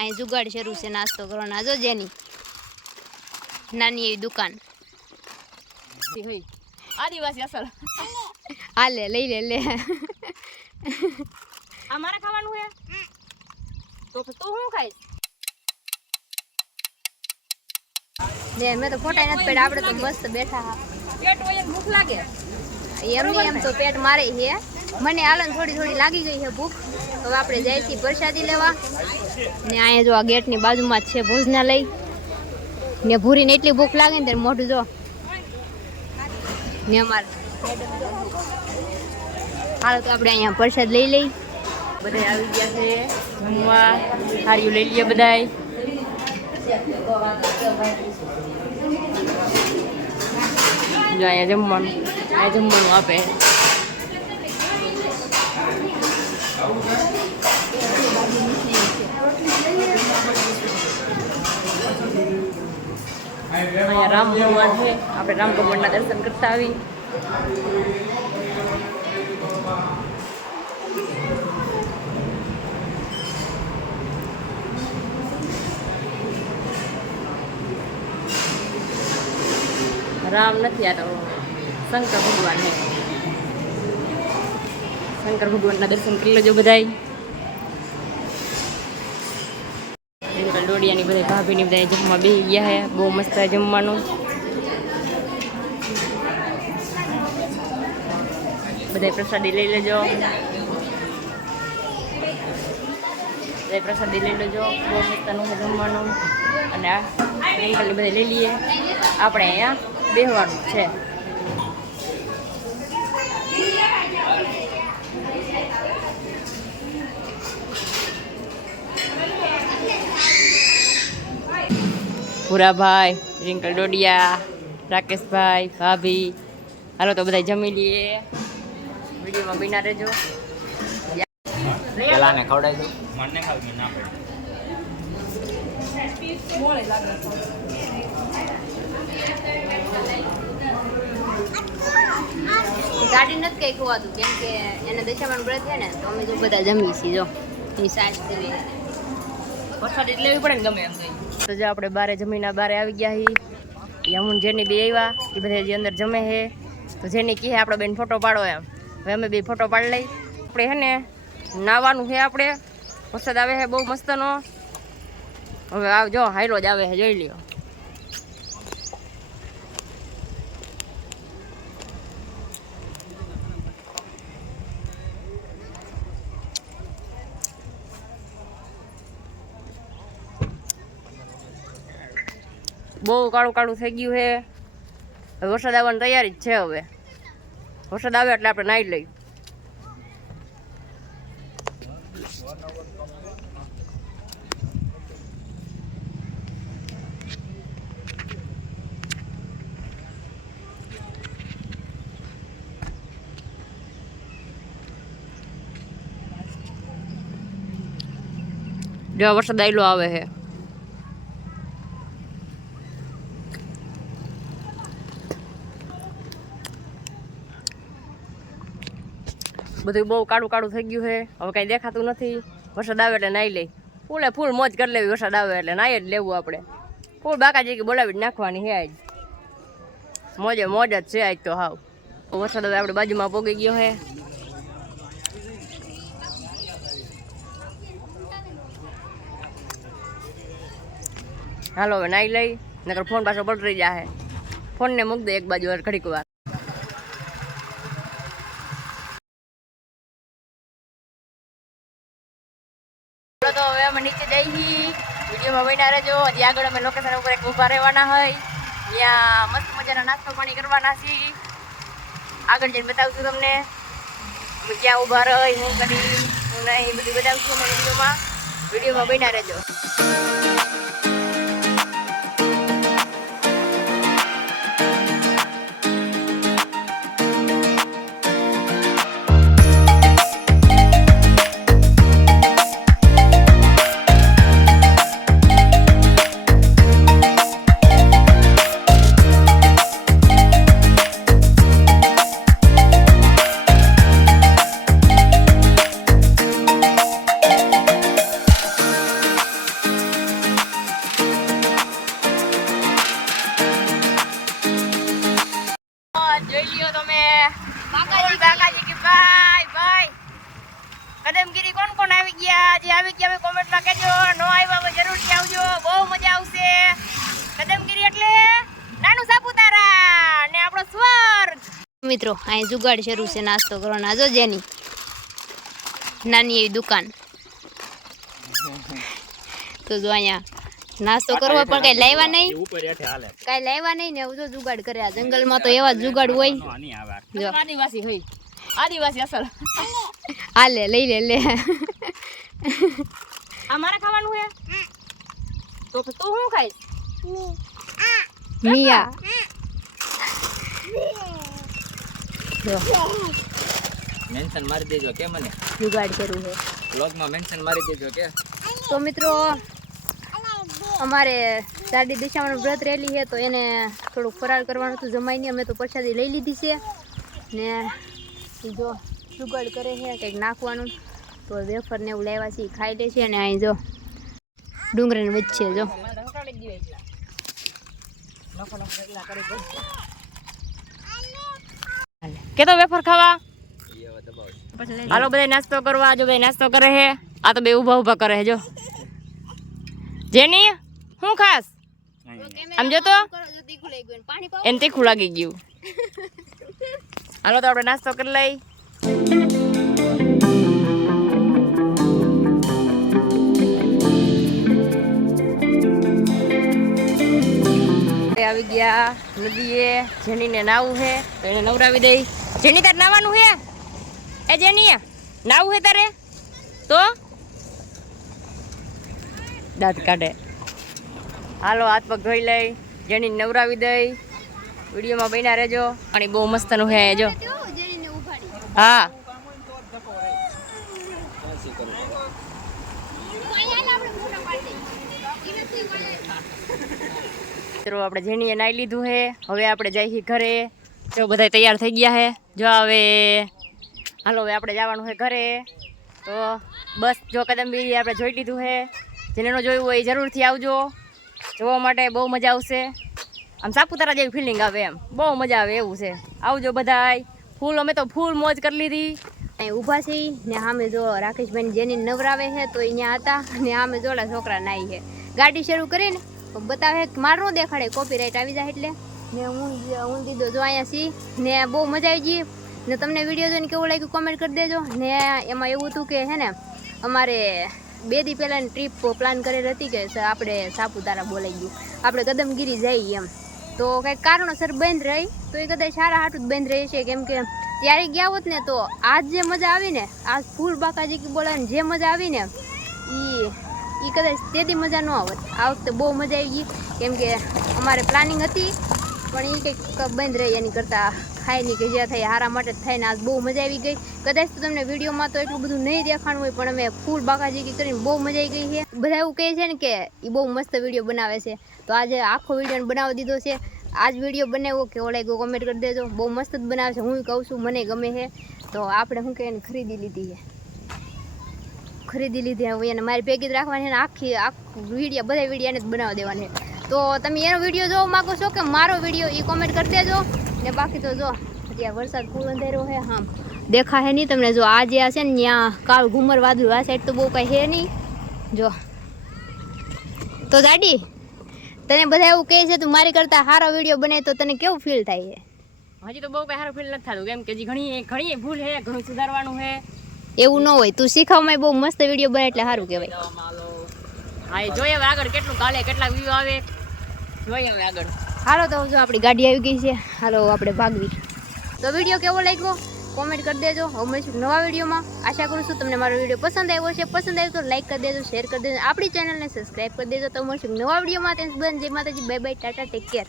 અહીં જુગાડ શરૂ છે નાસ્તો કરવાનો જો જેની નાની એવી દુકાન આદિવાસી અસલ હાલે લઈ લે આ મારે ખાવાનું હે તો તું શું ખાઈશ ને મેં તો ફોટા નથી પડ્યા આપણે તો મસ્ત બેઠા હા પેટ હોય ભૂખ લાગે એમની એમ તો પેટ મારે છે મને હાલન થોડી લાગી ગઈ છે ભૂખ હવે આપણે જાય છીએ પ્રસાદી લેવા ને અહીંયા જો આ ગેટની બાજુમાં જ છે ભોજનાલય ને ભૂરીને એટલી ભૂખ લાગે ને ત્યારે મોઢું જો ને અમારે હાલો તો આપણે અહીંયા પ્રસાદ લઈ લઈ બધા આવી ગયા છે જમવા થાળીઓ લઈ લઈએ બધાય જો અહીંયા જમવાનું આપે અહીંયા રામ ભગવાન છે આપણે રામ ભગવાનના દર્શન કરતા આવી રામ નથી આ તો શંકર ભગવાન છે શંકર ભગવાનના દર્શન કરી લેજો બધાય ડોડિયાની બધા ભાભીની બધા જમવા બેસી ગયા છે બહુ મસ્ત જમવાનું બધા પ્રસાદી લઈ લેજો બહુ મસ્તનું છે જમવાનું અને આ અંકલની બધા લઈ લઈએ આપણે અહીંયા બેસવાનું છે ભૂરાભાઈ રિંકલ ડોડિયા રાકેશભાઈ ભાભી હાલો તો બધા જમી લઈએ વિડીયોમાં બિના રહેજો પેલાને ખવડાવી દો મને ખાવી ના પડે ગાડી નથી કઈ ખવાતું કેમ કે એને દશામાનું વ્રત છે ને તો અમે તો બધા જમીએ છીએ જો એની સાસ કરી વરસાદ એટલે લેવી પડે ને ગમે એમ તો જો આપણે બારે જમીના બારે આવી ગયા હી યમુન જેની બે આવ્યા એ બધા જે અંદર જમે છે તો જેની કહે આપણે બેન ફોટો પાડો એમ હવે અમે બે ફોટો પાડી લઈ આપણે હે ને નાવાનું છે આપણે વરસાદ આવે છે બહુ મસ્તનો હવે આવજો હાઈલો જ આવે છે જોઈ લ્યો બહુ કાળું કાળું થઈ ગયું છે હવે વરસાદ આવવાની તૈયારી જ છે હવે વરસાદ આવે એટલે આપણે નાહી લઈ જો વરસાદ આયલો આવે છે બધું બહુ કાળું કાળું થઈ ગયું છે હવે કાંઈ દેખાતું નથી વરસાદ આવે એટલે નાહી લઈ ફૂલ મોજ કરી લેવી વરસાદ આવે એટલે નાહી જ લેવું આપણે ફૂલ બાકાજી કે બોલાવી જ નાખવાની છે આજ મોજ જ છે આજ તો હાવ વરસાદ હવે આપણે બાજુમાં પોગી ગયો છે હાલો હવે નાહી લઈ નકર ફોન પાછો પલટી જાય ફોનને મૂક દે એક બાજુ ઘડીક વાર તો હવે અમે નીચે જઈ વિડીયોમાં બન્યા રહેજો હજી આગળ અમે લોકેશન ઉપર એક ઊભા રહેવાના હોય ત્યાં મસ્ત મજાના નાસ્તો પાણી કરવાના છીએ આગળ જઈને બતાવશું તમને ક્યાં ઊભા રહી હું કરી હું નહીં બધું બતાવશું અમે વિડીયોમાં બન્યા રહેજો મિત્રો અહીં જુગાડ શરૂ છે નાસ્તો કરવાનો જો જેની નાની એવી દુકાન તો જો અહીંયા નાસ્તો કરવો પણ કઈ લાવ્યા નહીં ઉપર હેઠે હાલે કઈ લાવ્યા નહીં ને જો જુગાડ કરે આ જંગલમાં તો એવા જુગાડ હોય આની આવે જો આદિવાસી હોય આદિવાસી અસલ હાલે લઈ લે આ મારે ખાવાનું હે તો તું શું ખાઈશ મિયા જો મેન્શન મારી દેજો કે મને જુગાડ શરૂ છે બ્લોગમાં મેન્શન મારી દેજો કે તો મિત્રો અમારે સાડી દિશામાં વ્રત રહેલી છે તો એને થોડુંક ફરાળ કરવાનું હતું જમાઈને અમે તો પ્રસાદી લઈ લીધી છે ને ઈ જો જુગાડ કરે છે કંઈક નાખવાનું તો વેફર ને એવું લાવ્યા છે ઈ ખાઈ લે છે અને અહીં જો ડુંગરની વચ્ચે જો કે તો વેફર ખાવા હાલો બધા નાસ્તો કરવા જો ભાઈ નાસ્તો કરે છે આ તો બે ઊભા કરે છે જો જેની હું ખાસ આમ જો તો એમ તીખું લાગી ગયું હાલો તો આપણે નાસ્તો કરી લઈ આવી ગયા નદીએ જેનીને નાવું છે તો એને નવરાવી દઈ જેની તાર નાવાનું છે એ જેની નાવું છે તારે તો દાંત કાઢે હાલો હાથ પગ ધોઈ લઈ જેની નવરાવી દઈ વિડીયોમાં બન્યા રહેજો પાણી બહુ મસ્તનું છે જો હા મિત્રો આપણે જેણીએ નાઈ લીધું છે હવે આપણે જઈએ ઘરે જો બધા તૈયાર થઈ ગયા છે જો હવે હાલો હવે આપણે જવાનું છે ઘરે તો બસ જો કદમબીરી આપણે જોઈ લીધું છે જેને ન જોયું હોય એ જરૂરથી આવજો જોવા માટે બહુ મજા આવશે આમ સાપુતારા જેવી ફિલિંગ આવે એમ બહુ મજા આવે એવું છે આવજો બધાય ફૂલ અમે તો ફૂલ મોજ કરી લીધી અહીં ઊભા છે ને સામે જો રાકેશભાઈ જેની નવરાવે છે તો અહીંયા હતા અને સામે જોલા છોકરા નાઈ છે ગાડી શરૂ કરીને બતાવે મારો દેખાડે કોપીરાઇટ આવી જાય એટલે ને હું દીધો જો અહીંયા સી ને બહુ મજા આવી ગઈ ને તમને વિડીયો જોઈને કેવું લાગ્યું કોમેન્ટ કરી દેજો ને એમાં એવું હતું કે હે ને અમારે 2 દી પહેલાંની ટ્રીપ પ્લાન કરેલી હતી કે આપણે સાપુતારા બોલાઈ ગયું આપણે કદમગીરી જઈએ એમ તો કંઈક કારણોસર બંધ રહી તો એ કદાચ સારા હાટું જ બંધ રહી છે કેમ કે ત્યારે ગયા હોત ને તો આજ જે મજા આવી ને આજ ફૂલ બાકાજી બોલાવીને જે મજા આવી ને એ કદાચ તેથી મજા ન આવત આ વખતે બહુ મજા આવી ગઈ કેમ કે અમારે પ્લાનિંગ હતી પણ એ કંઈક બંધ રહી એની કરતાં ખાય નહીં કે જ્યાં થાય હારા માટે જ થાય ને આજ બહુ મજા આવી ગઈ કદાચ તો તમને વિડીયોમાં તો એટલું બધું નહીં દેખાણું હોય પણ અમે ફૂલ બાકાજી કરીને બહુ મજા આવી ગઈ છે બધા એવું કહે છે ને કે એ બહુ મસ્ત વિડીયો બનાવે છે તો આજે આખો વિડીયો બનાવી દીધો છે આજ વિડીયો બનાવ્યો કેવો લાગ્યો કોમેન્ટ કરી દેજો બહુ મસ્ત જ બનાવે છે હું કહું છું મને ગમે છે તો આપણે શું કહે ખરીદી લીધી હવે એને મારી ભેગી જ રાખવાની છે આખું વિડીયો બધા વિડીયોને જ બનાવી દેવાની છે તો તમે એનો વિડીયો જોવા માગો છો કે મારો વિડીયો એ કોમેન્ટ કરી દેજો ને બાકી તો જો અત્યારે વરસાદ ફૂલ અંધેરો છે હા દેખાશે નહીં તમને જો આ જે હશે ને ત્યાં કાળ ઘુમર વાદળું આ સાઈડ તો બહુ કાંઈ છે નહીં જો તો ગાડી તને બધા એવું કહે છે તું મારી કરતાં સારો વિડીયો બને તો તને કેવું ફીલ થાય છે હજી તો બહુ કઈ સારું ફીલ નથી થતું કેમ કે ઘણી ભૂલ છે ઘણું સુધારવાનું છે એવું ન હોય તું શીખવામાં બહુ મસ્ત વિડીયો બને એટલે સારું કહેવાય હા જોઈએ હવે આગળ કેટલું કાલે કેટલા વ્યૂ આવે જોઈએ હવે આગળ હાલો તો જો આપણી ગાડી આવી ગઈ છે હાલો આપણે ભાગવી તો વિડીયો કેવો લાગ્યો કોમેન્ટ કરી દેજો હવે મળીશું નવા વિડીયોમાં આશા કરું છું તમને મારો વિડીયો પસંદ આવ્યો છે પસંદ આવ્યો તો લાઈક કરી દેજો શેર કરી દેજો આપણી ચેનલને સબસ્ક્રાઈબ કરી દેજો તો મળીશું નવા વિડીયોમાં ત્યાં જય માતાજી bye bye Tata take care